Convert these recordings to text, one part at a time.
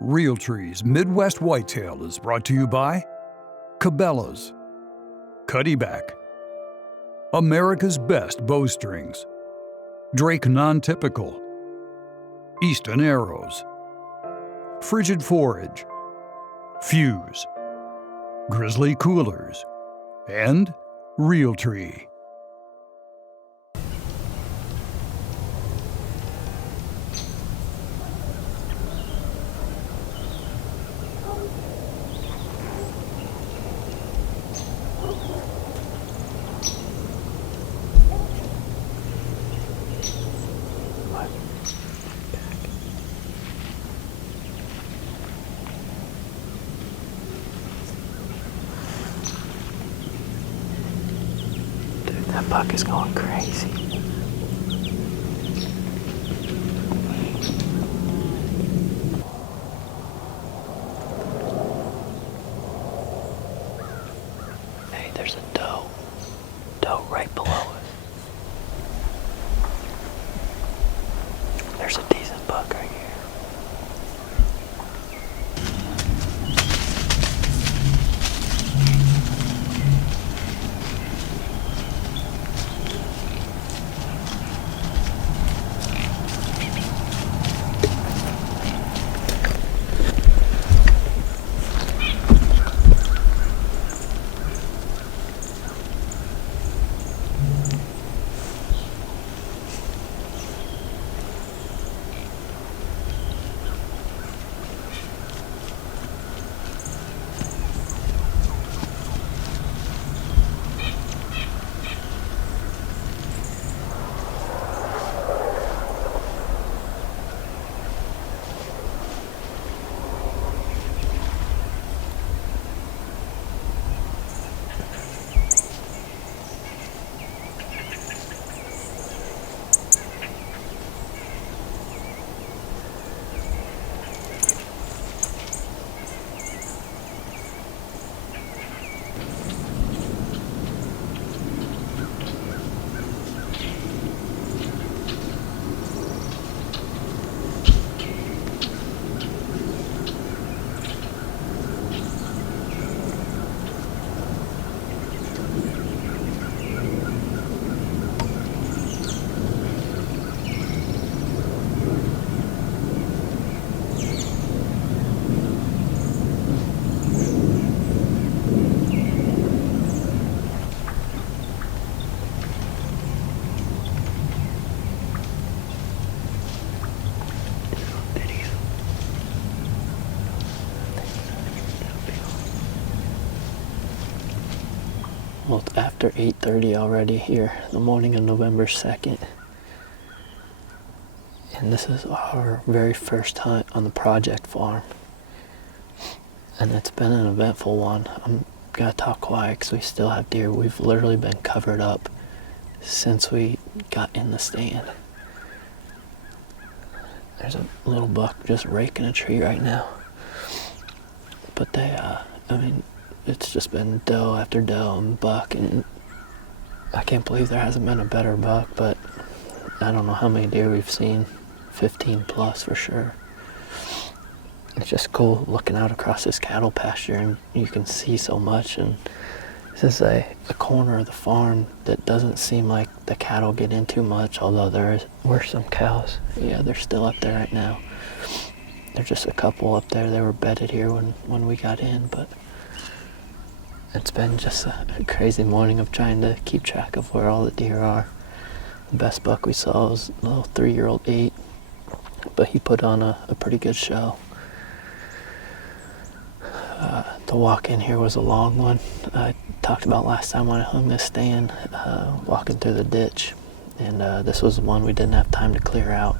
Realtree's Midwest Whitetail is brought to you by Cabela's, Cuddyback, America's Best Bowstrings, Drake Non-Typical, Easton Arrows, Frigid Forage, Fuse, Grizzly Coolers, and Realtree. That buck is going crazy. Hey, there's a doe. Doe right below us. There's a decent buck right here. Well, it's after 8:30 already here, the morning of November 2nd. And this is our very first hunt on the project farm. And it's been an eventful one. I'm gonna talk quiet because we still have deer. We've literally been covered up since we got in the stand. There's a little buck just raking a tree right now. But it's just been doe after doe and buck, and I can't believe there hasn't been a better buck, but I don't know how many deer we've seen, 15 plus for sure. It's just cool looking out across this cattle pasture, and you can see so much, and this is a corner of the farm that doesn't seem like the cattle get in too much, although were some cows. Yeah, they're still up there right now. There's just a couple up there. They were bedded here when we got in, but it's been just a crazy morning of trying to keep track of where all the deer are. The best buck we saw was a little 3-year-old 8, but he put on a pretty good show. The walk in here was a long one. I talked about last time when I hung this stand, walking through the ditch, and this was the one we didn't have time to clear out.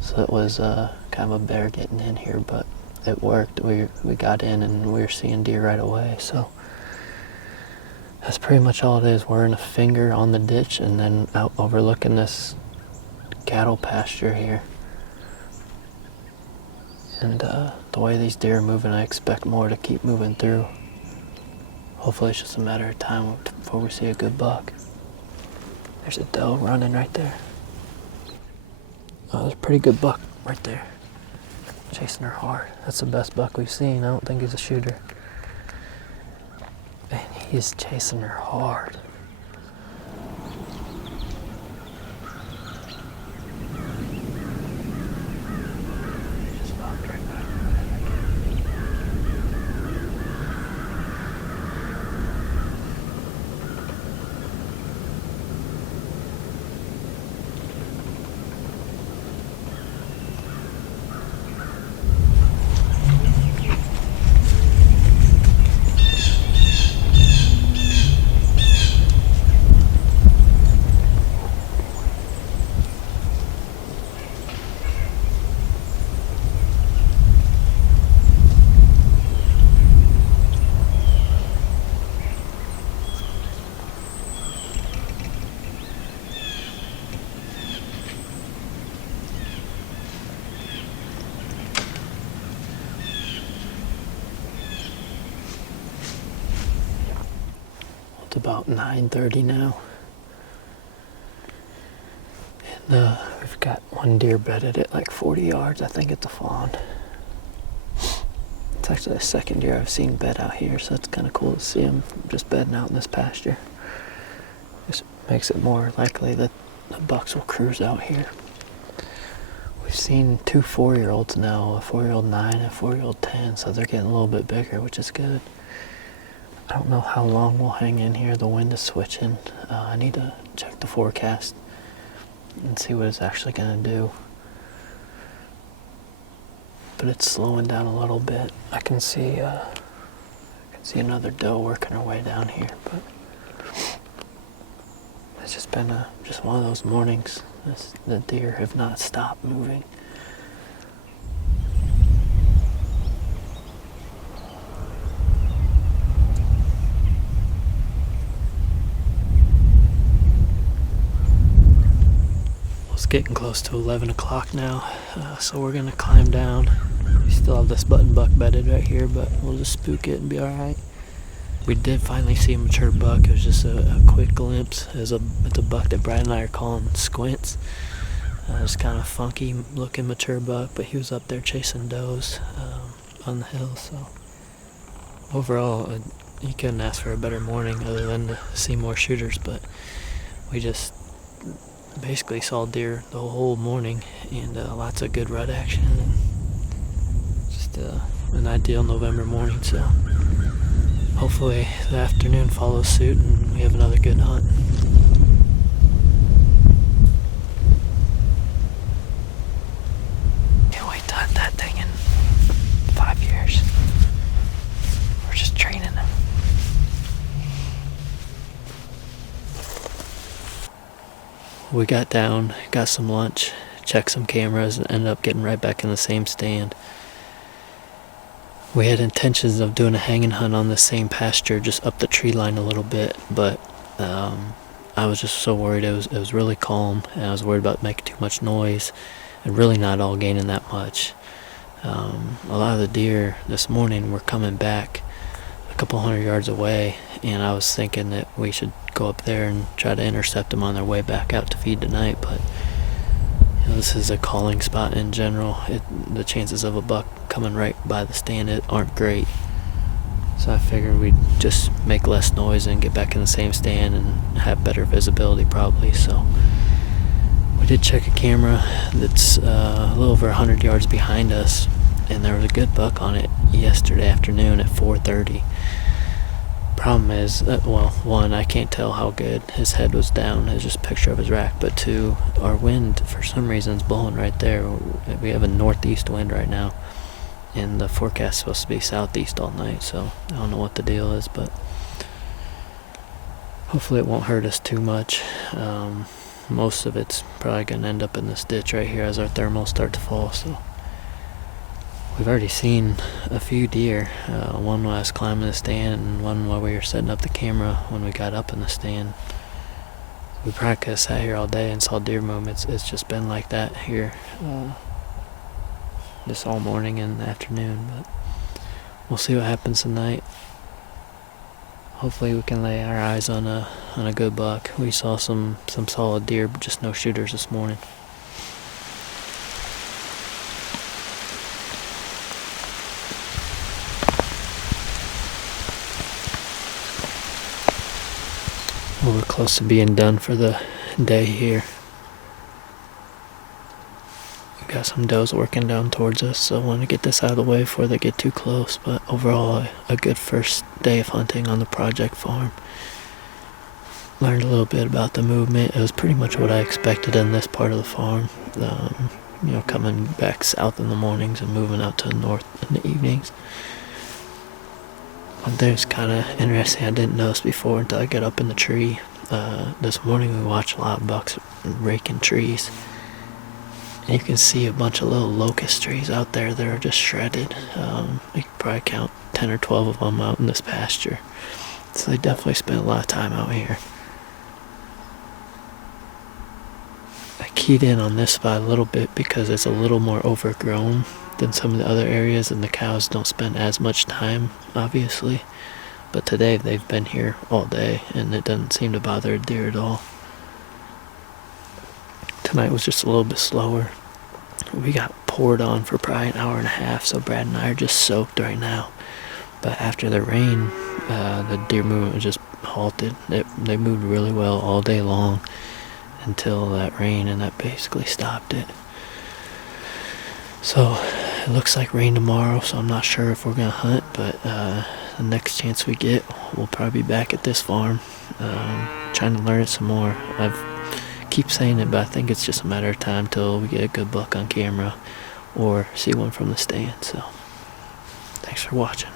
So it was kind of a bear getting in here, but it worked. We got in and we were seeing deer right away, so that's pretty much all it is. We're in a finger on the ditch and then out overlooking this cattle pasture here. And the way these deer are moving, I expect more to keep moving through. Hopefully it's just a matter of time before we see a good buck. There's a doe running right there. Oh, there's a pretty good buck right there. Chasing her hard. That's the best buck we've seen. I don't think he's a shooter. And he's chasing her hard. Just walked right by her. It's about 9:30 now. And we've got one deer bedded at like 40 yards. I think it's a fawn. It's actually the second deer I've seen bed out here, so it's kind of cool to see him just bedding out in this pasture. Just makes it more likely that the bucks will cruise out here. We've seen 2 4-year-olds now, a 4-year-old 9 and a 4-year-old 10, so they're getting a little bit bigger, which is good. I don't know how long we'll hang in here. The wind is switching. I need to check the forecast and see what it's actually going to do. But it's slowing down a little bit. I can see another doe working her way down here, but it's just been just one of those mornings. The deer have not stopped moving. It's getting close to 11 o'clock now, so we're gonna climb down. We still have this button buck bedded right here, but we'll just spook it and be alright. We did finally see a mature buck. It was just a quick glimpse. It's a buck that Brad and I are calling Squints. It's kind of funky looking mature buck, but he was up there chasing does on the hill. So overall, you couldn't ask for a better morning other than to see more shooters. But we just basically saw deer the whole morning, and lots of good rut action, and just an ideal November morning. So hopefully the afternoon follows suit and we have another good hunt. Can't wait to hunt that thing in 5 years. We're just training him. We got down, got some lunch, checked some cameras, and ended up getting right back in the same stand. We had intentions of doing a hanging hunt on the same pasture, just up the tree line a little bit, but I was just so worried. It was really calm, and I was worried about making too much noise, and really not all gaining that much. A lot of the deer this morning were coming back a couple 100 yards away, and I was thinking that we should go up there and try to intercept them on their way back out to feed tonight, but this is a calling spot in general. The chances of a buck coming right by the stand aren't great. So I figured we'd just make less noise and get back in the same stand and have better visibility probably. So we did check a camera that's a little over 100 yards behind us, and there was a good buck on it yesterday afternoon at 4:30. Problem is, one, I can't tell how good. His head was down. It's just a picture of his rack. But two, our wind, for some reason, is blowing right there. We have a northeast wind right now, and the forecast is supposed to be southeast all night, so I don't know what the deal is, but hopefully it won't hurt us too much. Most of it's probably going to end up in this ditch right here as our thermals start to fall, so we've already seen a few deer, one while I was climbing the stand and one while we were setting up the camera when we got up in the stand. We probably could have sat here all day and saw deer movements. It's just been like that here, just all morning and afternoon, but we'll see what happens tonight. Hopefully we can lay our eyes on a good buck. We saw some solid deer, but just no shooters this morning. Well, we're close to being done for the day here. We got some does working down towards us, so I want to get this out of the way before they get too close. But overall, a good first day of hunting on the project farm. Learned a little bit about the movement. It was pretty much what I expected in this part of the farm. Coming back south in the mornings and moving out to the north in the evenings. One thing that's kind of interesting I didn't notice before until I got up in the tree. This morning we watched a lot of bucks raking trees. And you can see a bunch of little locust trees out there that are just shredded. You could probably count 10 or 12 of them out in this pasture. So they definitely spend a lot of time out here. I keyed in on this spot a little bit because it's a little more overgrown than some of the other areas, and the cows don't spend as much time, obviously. But today they've been here all day, and it doesn't seem to bother a deer at all. Tonight was just a little bit slower. We got poured on for probably an hour and a half, so Brad and I are just soaked right now. But after the rain, the deer movement was just halted. They moved really well all day long until that rain, and that basically stopped it. So it looks like rain tomorrow, so I'm not sure if we're gonna hunt, but the next chance we get, we'll probably be back at this farm, trying to learn it some more. I keep saying it, but I think it's just a matter of time till we get a good buck on camera or see one from the stand. So thanks for watching.